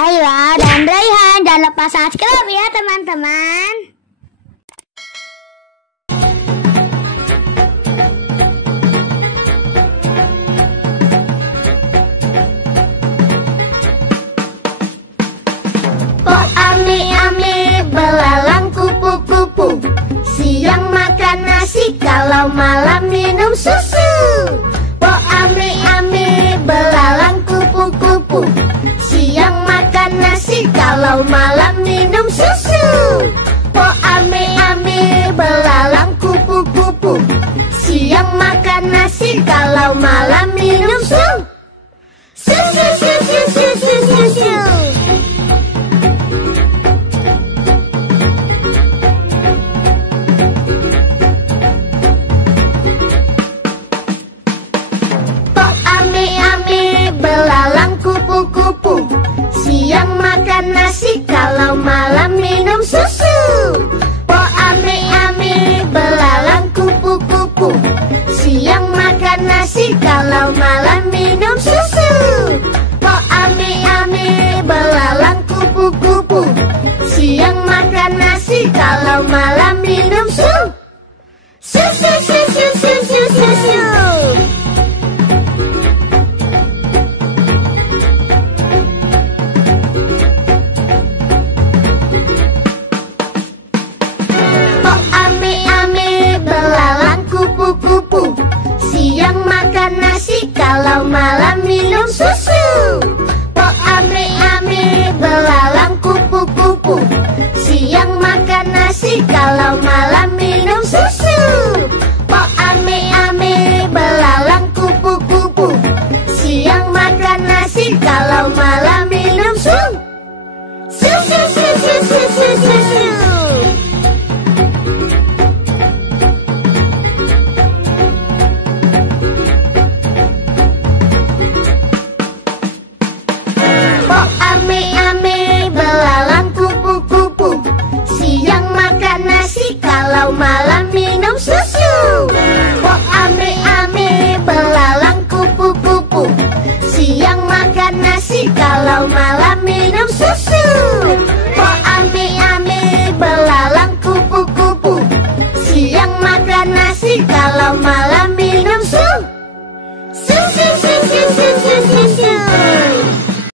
Ayla dan Raihan, jangan lupa subscribe ya teman-teman. Pok Ami belalang kupu-kupu, siang makan nasi, kalau malam minum susu. Pok Ami belalang kupu-kupu, siang makan nasi, kalau malam